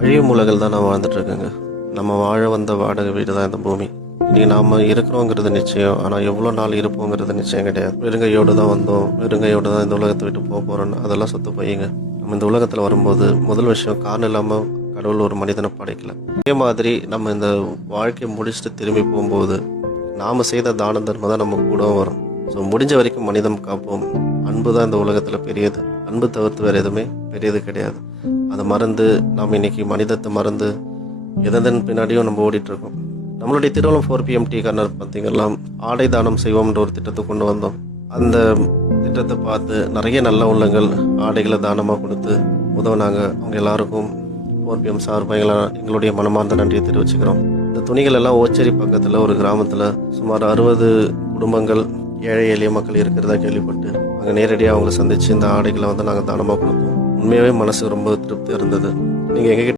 அழியும் உலகில் தான் நான் வாழ்ந்துட்டு இருக்கேங்க. நம்ம வாழ வந்த வாடகை வீடு தான் இந்த பூமி. இன்னைக்கு நாம இருக்கிறோங்கிறது நிச்சயம். ஆனால் எவ்வளோ நாள் இருப்போங்கிறது நிச்சயம் கிடையாது. வெறுங்கையோடு தான் வந்தோம், வெறுங்கையோடு தான் இந்த உலகத்தை விட்டு போக போகிறோன்னு அதெல்லாம் சுத்த பையங்க. நம்ம இந்த உலகத்தில் வரும்போது முதல் விஷயம், காரணம் இல்லாமல் கடவுள் ஒரு மனிதனை படைக்கல. அதே மாதிரி நம்ம இந்த வாழ்க்கையை முடிச்சுட்டு திரும்பி போகும்போது நாம் செய்த தான தர்மம் தான் நம்ம கூட வரும். ஸோ முடிஞ்ச வரைக்கும் மனிதம் காப்போம். அன்பு தான் இந்த உலகத்தில் பெரியது. அன்பு தவிர்த்து வேறு எதுவுமே பெரியது கிடையாது. அதை மறந்து நாம் இன்னைக்கு மனிதத்தை மறந்து எதன் பின்னாடியும் நம்ம ஓடிட்டுருக்கோம். நம்மளுடைய திருவள்ளம் 4PM டீ கார்னர் பார்த்தீங்கன்னா ஆடை தானம் செய்வோம்ன்ற ஒரு திட்டத்தை கொண்டு வந்தோம். அந்த திட்டத்தை பார்த்து நிறைய நல்ல உள்ளங்கள் ஆடைகளை தானமாக கொடுத்து உதவுனாங்க. அவங்க எல்லாருக்கும் 4PM சார்பாக எங்களுடைய மனமார்ந்த நன்றியை தெரிவிச்சுக்கிறோம். இந்த துணிகள் எல்லாம் ஓச்சேரி பக்கத்தில் ஒரு கிராமத்தில் சுமார் 60 குடும்பங்கள் ஏழை எளிய மக்கள் இருக்கிறதா கேள்விப்பட்டு அங்கே நேரடியாக அவங்கள சந்தித்து இந்த ஆடைகளை நாங்கள் தானமாக கொடுத்தோம். உண்மையாகவே மனசு ரொம்ப திருப்தி இருந்தது. நீங்கள் எங்ககிட்ட